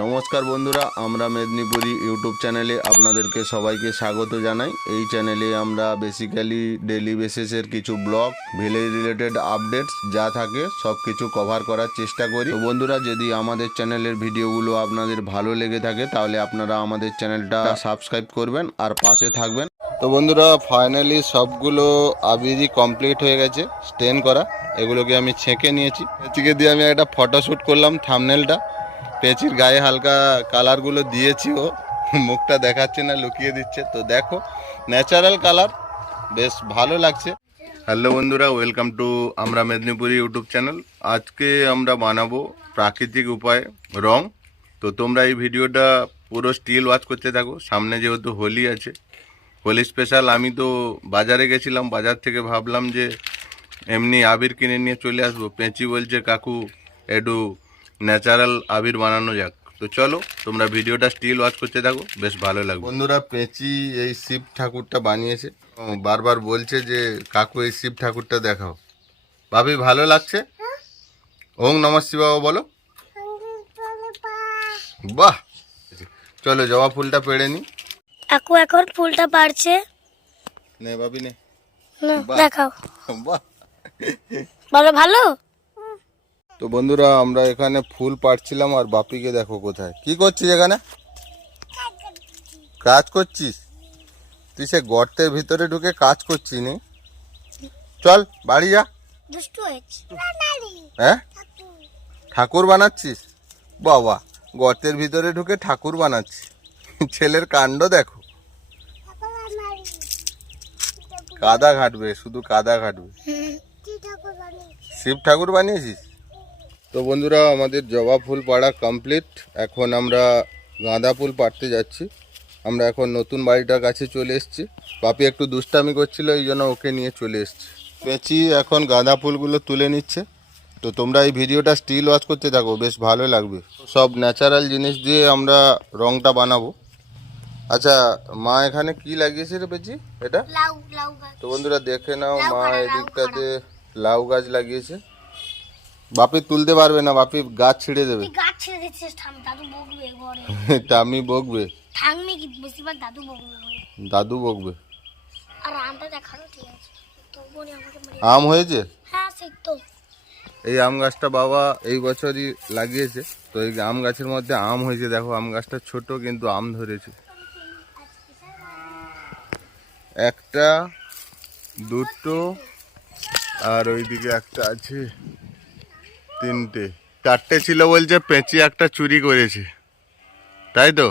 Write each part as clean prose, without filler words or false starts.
নমস্কার বন্ধুরা, আমরা মেদিনীপুরি ইউটিউব চ্যানেলে আপনাদেরকে সবাইকে স্বাগত জানাই। এই চ্যানেলে আমরা বেসিক্যালি ডেলি বেসিসের কিছু ব্লগ, ভিলেজ রিলেটেড আপডেটস যা থাকে সব কিছু কভার করার চেষ্টা করি। তো বন্ধুরা, যদি আমাদের চ্যানেলের ভিডিওগুলো আপনাদের ভালো লেগে থাকে তাহলে আপনারা আমাদের চ্যানেলটা সাবস্ক্রাইব করবেন আর পাশে থাকবেন। তো বন্ধুরা, ফাইনালি সবগুলো আবিরই কমপ্লিট হয়ে গেছে স্টেন করা। এগুলোকে আমি ছেঁকে নিয়েছি। এদিকে দিয়ে আমি একটা ফটোশ্যুট করলাম, থাম্বনেলটা। পেঁচির গায়ে হালকা কালারগুলো দিয়েছি, ও মুখটা দেখাচ্ছে না, লুকিয়ে দিচ্ছে। তো দেখো, ন্যাচারাল কালার, বেশ ভালো লাগছে। হ্যালো বন্ধুরা, ওয়েলকাম টু আমরা মেদিনীপুরি ইউটিউব চ্যানেল। আজকে আমরা বানাবো প্রাকৃতিক উপায়ে রং। তো তোমরা এই ভিডিওটা পুরো স্টিল ওয়াচ করতে থাকো। সামনে যেহেতু হোলি আছে, হোলি স্পেশাল। আমি তো বাজারে গেছিলাম, বাজার থেকে ভাবলাম যে এমনি আবির কিনে নিয়ে চলে আসবো। পেঁচি বলছে কাকু একটু ন্যাচারাল আবির বানানো যাক। তো চলো তোমরা ভিডিওটা স্টিল ওয়াচ করতে থাকো, বেশ ভালো লাগবে। বন্ধুরা, পেঁচি এই শিব ঠাকুরটা বানিয়েছে। বারবার বলছে যে কাকু এই শিব ঠাকুরটা দেখাও। ভাবি ভালো লাগছে? ওং নমঃ শিবায় বলো। বাহ, চলো জবা ফুলটা পেড়ে নি। কাকু এখন ফুলটা পারছে। নে ভাবি নে, দেখাও। বাহ, বলো ভালো। তো বন্ধুরা, আমরা এখানে ফুল পাড়ছিলাম আর বাপিকে দেখো কোথায় কি করছিস। এখানে কাজ করছিস? তুই সে গর্তের ভিতরে ঢুকে কাজ করছিস নি? চল বাড়ি যা। দুষ্টু হয়েছে। হ্যাঁ, ঠাকুর বানাচ্ছিস? বাবা, গর্তের ভিতরে ঢুকে ঠাকুর বানাচ্ছিস। ছেলের কাণ্ড দেখো। কাদা ঘাটবে, শুধু কাদা ঘাটবে। শিব ঠাকুর বানিয়েছিস? তো বন্ধুরা, আমাদের জবা ফুল পাড়া কমপ্লিট। এখন আমরা গাঁদা ফুল পাড়তে যাচ্ছি। আমরা এখন নতুন বাড়িটার কাছে চলে এসেছি। পাপি একটু দুষ্টামি করছিল, এই জন্য ওকে নিয়ে চলে এসেছি। পেঁচি এখন গাঁদা ফুলগুলো তুলে নিচ্ছে। তো তোমরা এই ভিডিওটা স্টিল ওয়াচ করতে থাকো, বেশ ভালো লাগবে। সব ন্যাচারাল জিনিস দিয়ে আমরা রংটা বানাবো। আচ্ছা, মা এখানে কি লাগিয়েছে রে পেঁচি? এটা লাউ লাউ গাছ। তো বন্ধুরা দেখে নাও, মা এদিকটাতে লাউ গাছ লাগিয়েছে। বাপি তুলতে পারবে না, বাপি গাছ ছিঁড়ে দেবে। গাছ ছেড়ে দিচ্ছিস, দাদু বকবে ঘরে। টামি বকবে, ঠাংনি কি বেশিরভাগ দাদু বকবে। দাদু বকবে। আর আমটা দেখানো ঠিক আছে, তো বলি আমাকে আম হয়েছে? হ্যাঁ ঠিক তো। এই আম গাছটা বাবা এই বছরই লাগিয়েছে। তো এই আম গাছের মধ্যে আম হয়েছে। দেখো, আম গাছটা ছোট কিন্তু আম ধরেছে। একটা, দুটো, আর ওইদিকে একটা আছে, তিনটে, চারটে ছিল বলছে। পেঁচি একটা চুরি করেছে, তাই তো?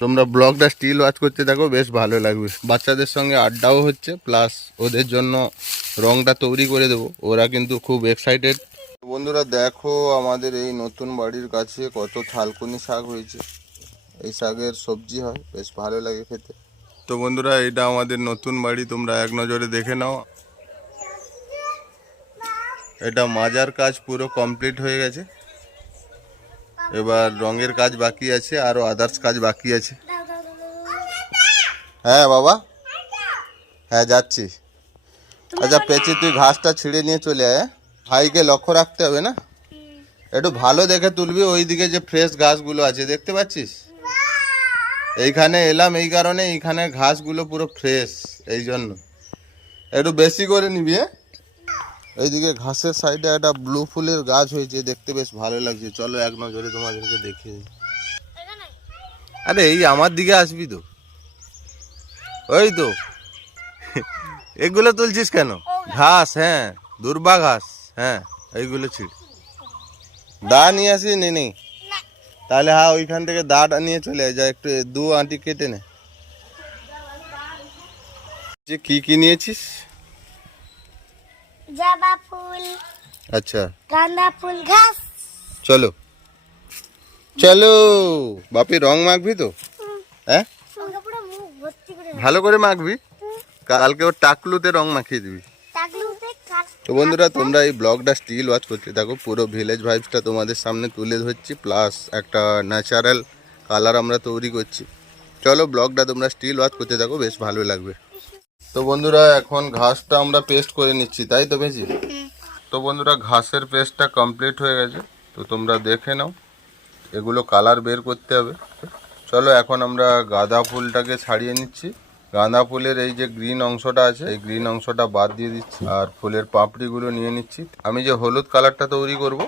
তোমরা ব্লগটা স্টিল ওয়াচ করতে থাকো, বেশ ভালো লাগবে। বাচ্চাদের সঙ্গে আড্ডাও হচ্ছে, প্লাস ওদের জন্য রংটা তৈরি করে দেবো। ওরা কিন্তু খুব এক্সাইটেড। বন্ধুরা দেখো, আমাদের এই নতুন বাড়ির কাছে কত থালকুনি শাক হয়েছে। এই শাকের সবজি হয়, বেশ ভালো লাগে খেতে। তো বন্ধুরা, এটা আমাদের নতুন বাড়ি, তোমরা এক নজরে দেখে নাও। এটা মাজার কাজ পুরো কমপ্লিট হয়ে গেছে। এবার রঙের কাজ বাকি আছে, আরো আদার্স কাজ বাকি আছে। হ্যাঁ বাবা, হ্যাঁ যাচ্ছি। আচ্ছা পেঁচি, তুই ঘাসটা ছিঁড়ে নিয়ে চলে আয়। ভাইকে লক্ষ্য রাখতে হবে না, একটু ভালো দেখে তুলবি। ওইদিকে যে ফ্রেশ ঘাসগুলো আছে দেখতে পাচ্ছিস? এইখানে এলাম এই কারণে, এইখানে ঘাসগুলো পুরো ফ্রেশ, এই জন্য একটু বেশি করে নিবি। এইদিকে ঘাসের সাইডে একটা ব্লু ফুলের গাছ হয়েছে, দেখতে বেশ ভালো লাগছে। চলো এক নজরে তোমাদেরকে দেখে। আরে এই আমার দিকে আসবি তো, ওই তো। এগুলো তুলছিস কেন? ঘাস, হ্যাঁ দুর্বা ঘাস, হ্যাঁ এইগুলো ছিড়। দা নিয়ে আসি নি? তাহলে হ্যাঁ, ওইখান থেকে দাটা নিয়ে চলে যা, একটু দু আঁটি কেটে নে। যে কি কি নিয়েছিস? জবা ফুল, আচ্ছা গাঁদা ফুল, ঘাস। চলো চলো। বাপি রং মাখবি তো? হ্যাঁ, পুরো মুখ ভর্তি করে ভালো করে মাখবি। কালকে ওর টাকলুতে রং মাখিয়ে দিবি। তো বন্ধুরা, তোমরা এই ব্লগটা স্টিল ওয়াচ করতে থাকো। পুরো ভিলেজ ভাইবসটা তোমাদের সামনে তুলে ধরছি, প্লাস একটা ন্যাচারাল কালার আমরা তৈরি করছি। চলো ব্লগটা তোমরা স্টিল ওয়াচ করতে থাকো, বেশ ভালো লাগবে। তো বন্ধুরা, এখন ঘাসটা আমরা পেস্ট করে নিচ্ছি, তাই তো বেশি? তো বন্ধুরা, ঘাসের পেস্টটা কমপ্লিট হয়ে গেছে, তো তোমরা দেখে নাও। এগুলো কালার বের করতে হবে। চলো এখন আমরা গাঁদা ফুলটাকে ছাড়িয়ে নিচ্ছি। গাঁদা ফুলের এই যে গ্রিন অংশটা আছে, এই গ্রিন অংশটা বাদ দিয়ে দিচ্ছি আর ফুলের পাপড়িগুলো নিয়ে নিচ্ছি। আমি যে হলুদ কালারটা তৈরি করব,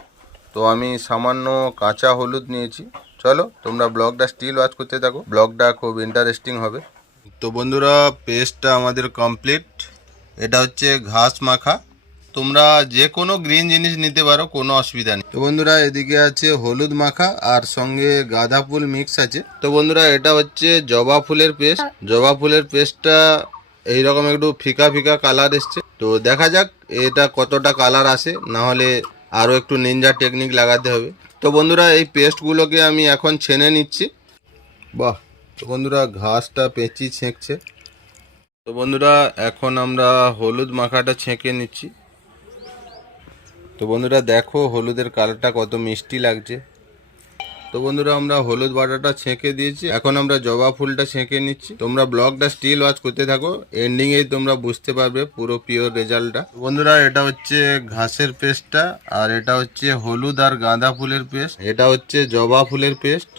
তো আমি সামান্য কাঁচা হলুদ নিয়েছি। চলো তোমরা ব্লগটা স্টিল ওয়াচ করতে থাকো, ব্লগটা খুব ইন্টারেস্টিং হবে। তো বন্ধুরা, পেস্টটা আমাদের কমপ্লিট। এটা হচ্ছে ঘাস মাখা। তোমরা যে কোনো গ্রিন জিনিস নিতে পারো, কোনো অসুবিধা নেই। তো বন্ধুরা, এদিকে আছে হলুদ মাখা আর সঙ্গে গাঁদা ফুল মিক্স আছে। তো বন্ধুরা, এটা হচ্ছে জবা ফুলের পেস্ট। জবা ফুলের পেস্টটা এইরকম একটু ফিকা ফিকা কালার এসছে। তো দেখা যাক এটা কতটা কালার আসে, না হলে আরও একটু নিনজা টেকনিক লাগাতে হবে। তো বন্ধুরা, এই পেস্টগুলোকে আমি এখন ছেনে নিচ্ছি। বাহ! তো বন্ধুরা, ঘাসটা পেঁচি ছেঁকছে। তো বন্ধুরা, এখন আমরা হলুদ মাখাটা ছেঁকে নিচ্ছি। তো বন্ধুরা দেখো হলুদের কালারটা কত মিষ্টি লাগছে। তো বন্ধুরা, আমরা হলুদ বাটাটা ছেঁকে দিয়েছি, এখন আমরা জবা ফুলটা ছেঁকে নিচ্ছি। তোমরা ব্লগটা স্টিল ওয়াচ করতে থাকো, এন্ডিংয়েই তোমরা বুঝতে পারবে পুরো পিওর রেজাল্টটা। বন্ধুরা, এটা হচ্ছে ঘাসের পেস্টটা, আর এটা হচ্ছে হলুদ আর গাঁদা ফুলের পেস্ট। এটা হচ্ছে জবা ফুলের পেস্ট।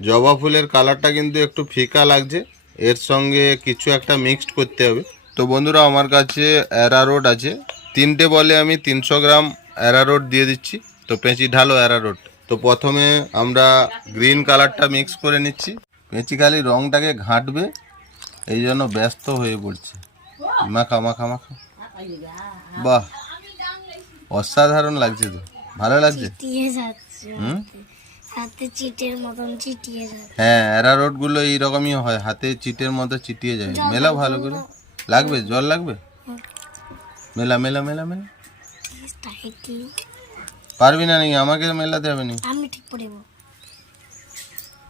জবা ফুলের কালারটা কিন্তু একটু ফিকা লাগছে, এর সঙ্গে কিছু একটা মিক্সড করতে হবে। তো বন্ধুরা, আমার কাছে অ্যারারোট আছে, 3টে বলে আমি 300 গ্রাম অ্যারারোট দিয়ে দিচ্ছি। তো পেঁচি ঢালো অ্যারারোট। তো প্রথমে আমরা গ্রিন কালারটা মিক্স করে নিচ্ছি। পেঁচি খালি রংটাকে ঘাঁটবে, এই জন্য ব্যস্ত হয়ে পড়ছে। মাখা মাখা মাখা, বাহ অসাধারণ লাগছে। তো ভালো লাগছে। চিটিয়ে যাচ্ছে হুম, হাতে চিটের মতন চিটিয়ে যাচ্ছে। হ্যাঁ, অ্যারারোট গুলো এইরকমই হয়, হাতে চিটের মতো চিটিয়ে যায়। মেলা ভালো করে, লাগবে জল লাগবে, মেলা মেলা মেলা মেলা। পারবি না নাকি? আমাকে মেলাতে হবে নি। আমি ঠিক পড়ব।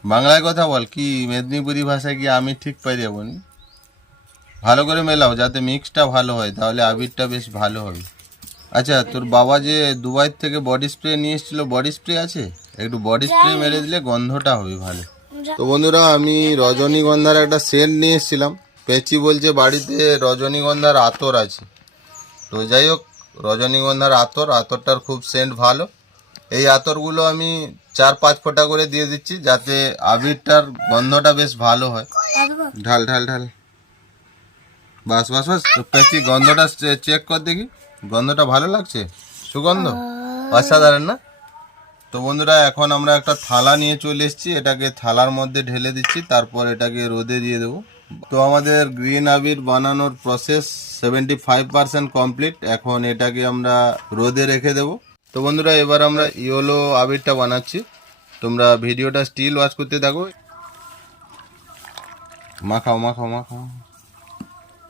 বাংলায় কথা বল, কি মেদিনীপুরি ভাষায় কি আমি ঠিক পাই যাবো নি? ভালো করে মেলাও যাতে মিক্সটা ভালো হয়, তাহলে আবিরটা বেশ ভালো হবে। আচ্ছা, তোর বাবা যে দুবাই থেকে বডি স্প্রে নিয়ে এসেছিল, বডি স্প্রে আছে? একটু বডি স্প্রে মেরে দিলে গন্ধটা হবে ভালো। তো বন্ধুরা, আমি রজনীগন্ধার একটা সেন্ট নিয়ে এসেছিলাম। পেঁচি বলছে বাড়িতে রজনীগন্ধার আতর আছে। তো যাই হোক, রজনীগন্ধার আতরটার খুব সেন্ট ভালো। এই আতরগুলো আমি 4-5 ফোঁটা করে দিয়ে দিচ্ছি, যাতে আবিরটার গন্ধটা বেশ ভালো হয়। ঢাল ঢাল ঢাল, বাস বাস বাস। তো পেঁচি গন্ধটা চেক কর দেখি, গন্ধটা ভালো লাগছে? সুগন্ধ অসাধারণ না? তো বন্ধুরা, এখন আমরা একটা থালা নিয়ে চলে এসেছি, এটাকে থালার মধ্যে ঢেলে দিচ্ছি, তারপর এটাকে রোদে দিয়ে দেবো। তো আমাদের গ্রিন আবির বানানোর প্রসেস 75% কমপ্লিট। এখন এটাকে আমরা রোদে রেখে দেবো। তো বন্ধুরা, এবার আমরা ইয়েলো আবিরটা বানাচ্ছি। তোমরা ভিডিওটা স্টিল ওয়াচ করতে থাকো। মাখাও মাখাও মাখাও।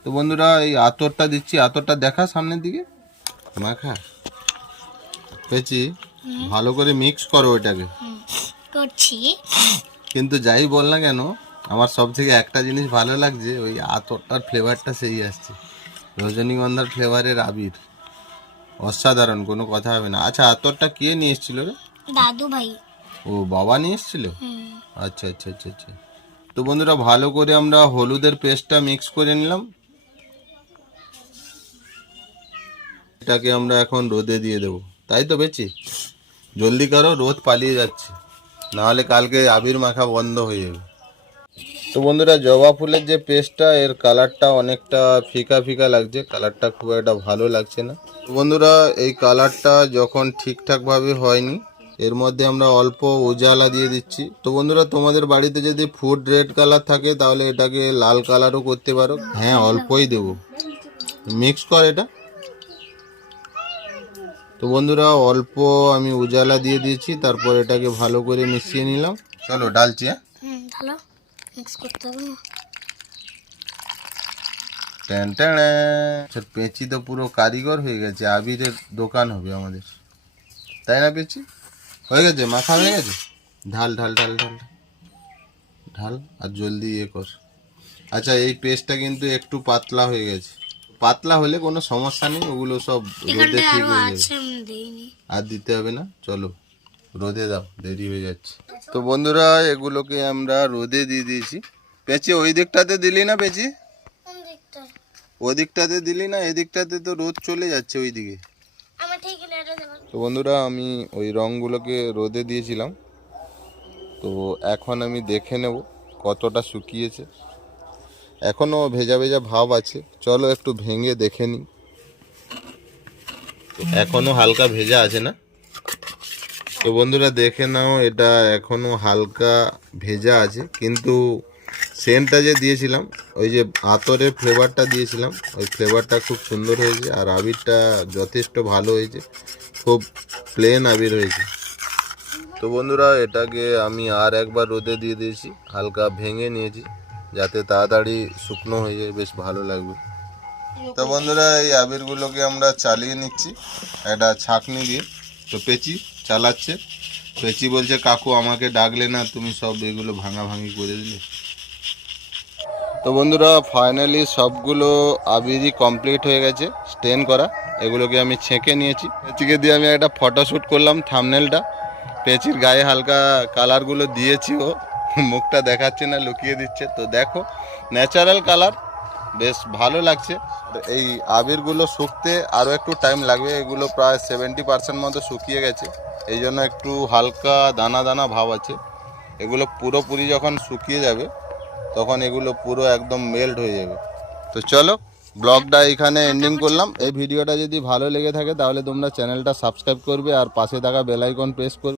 তো বন্ধুরা, এই আতরটা দিচ্ছি, আতরটা দেখা সামনের দিকে, মাখা। পেঁচি ভালো করে মিক্স করো এটাকে। করছি। কিন্তু যাই বল না কেন, আমার সব থেকে একটা জিনিস ভালো লাগছে, ওই আতরটার ফ্লেভারটা সেই আসছে, রজনীগন্ধার ফ্লেভারের আবির। অসাধারণ, কোনো কথা হবে না। আচ্ছা, আতরটা কে নিয়ে এসেছিল রে? দাদু ভাই। ও, বাবা নিয়ে এসেছিল? আচ্ছা আচ্ছা আচ্ছা আচ্ছা। তো বন্ধুরা, ভালো করে আমরা হলুদের পেস্টটা মিক্স করে নিলাম। এটাকে আমরা এখন রোদে দিয়ে দেবো, তাই তো বেচি? জলদি করো, রোদ পালিয়ে যাচ্ছে, নাহলে কালকে আবির মাখা বন্ধ হয়ে যাবে। তো বন্ধুরা, জবা ফুলের যে পেস্টটা, এর কালারটা অনেকটা ফিকা ফিকা লাগছে, কালারটা খুব একটা ভালো লাগছে না। তো বন্ধুরা, এই কালারটা যখন ঠিকঠাকভাবে হয়নি, এর মধ্যে আমরা অল্প উজালা দিয়ে দিচ্ছি। তো বন্ধুরা, তোমাদের বাড়িতে যদি ফুড রেড কালার থাকে, তাহলে এটাকে লাল কালারও করতে পারো। হ্যাঁ, অল্পই দেবো, মিক্স কর এটা। তো বন্ধুরা, অল্প আমি উজালা দিয়ে দিয়েছি, তারপর এটাকে ভালো করে মিশিয়ে নিলাম। চলো ডালছি। হ্যাঁ, ভালো মিক্স করতে হবে না। Ten ten. পেঁচি তো পুরো কারিগর হয়ে গেছে, আবিরের দোকান হবে আমাদের, তাই না পেঁচি? হয়ে গেছে, মাখা হয়ে গেছে। ঢাল ঢাল ঢাল ঢাল ঢাল, আর জলদি ইয়ে কর। আচ্ছা, এই পেস্টটা কিন্তু একটু পাতলা হয়ে গেছে। পাতলা হলে কোনো সমস্যা নেই, ওগুলো সব রোদে ঠিক হয়ে যাবে, আর দিতে হবে না। চলো রোদে দাও, দেরি হয়ে যাচ্ছে। তো বন্ধুরা, এগুলোকে আমরা রোদে দিয়ে দিয়েছি। পেঁচি ওই দিকটাতে দিলি না? পেঁচি কোন দিকটা? ওই দিকটাতে দিলি না? এদিকটাতে তো রোদ চলে যাচ্ছে ওই দিকে। আমি ঠিক লেটে দেব। তো বন্ধুরা, আমি ওই রঙগুলোকে রোদে দিয়েছিলাম, তো এখন আমি দেখে নেব কতটা শুকিয়েছে। এখনও ভেজা ভেজা ভাব আছে, চলো একটু ভেঙে দেখে নিই। এখনও হালকা ভেজা আছে না? তো বন্ধুরা দেখে নাও, এটা এখনও হালকা ভেজা আছে, কিন্তু সেন্টটা যে দিয়েছিলাম, ওই যে আতরের ফ্লেভারটা দিয়েছিলাম, ওই ফ্লেভারটা খুব সুন্দর হয়েছে। আর আবিরটা যথেষ্ট ভালো হয়েছে, খুব প্লেন আবির হয়েছে। তো বন্ধুরা এটাকে আমি আর একবার রোদে দিয়ে দিয়েছি, হালকা ভেঙে নিয়েছি যাতে তাড়াতাড়ি শুকনো হয়ে যায়, বেশ ভালো লাগবে। তো বন্ধুরা এই আবিরগুলোকে আমরা চালিয়ে নিচ্ছি একটা ছাঁকনি দিয়ে। তো পেঁচি চালাচ্ছে, পেঁচি বলছে কাকু আমাকে ডাকলে না, তুমি সব এগুলো ভাঙাভাঙি করে দিলে। তো বন্ধুরা ফাইনালি সবগুলো আবিরই কমপ্লিট হয়ে গেছে স্টেন করা। এগুলোকে আমি ছেঁকে নিয়েছি, পেঁচিকে দিয়ে আমি একটা ফটোশ্যুট করলাম থাম্বনেলটা। পেঁচির গায়ে হালকা কালারগুলো দিয়েছি, ও মুখটা দেখাচ্ছে না, লুকিয়ে দিচ্ছে। তো দেখো ন্যাচারাল কালার, বেশ ভালো লাগছে। এই আবিরগুলো শুকতে আরও একটু টাইম লাগবে, এগুলো প্রায় 70% মতো শুকিয়ে গেছে, এই জন্য একটু হালকা দানা দানা ভাব আছে। এগুলো পুরোপুরি যখন শুকিয়ে যাবে তখন এগুলো পুরো একদম মেল্ট হয়ে যাবে। তো চলো ব্লগটা এখানে এন্ডিং করলাম। এই ভিডিওটা যদি ভালো লেগে থাকে তাহলে তোমরা চ্যানেলটা সাবস্ক্রাইব করবে আর পাশে থাকা বেল আইকন প্রেস করবে।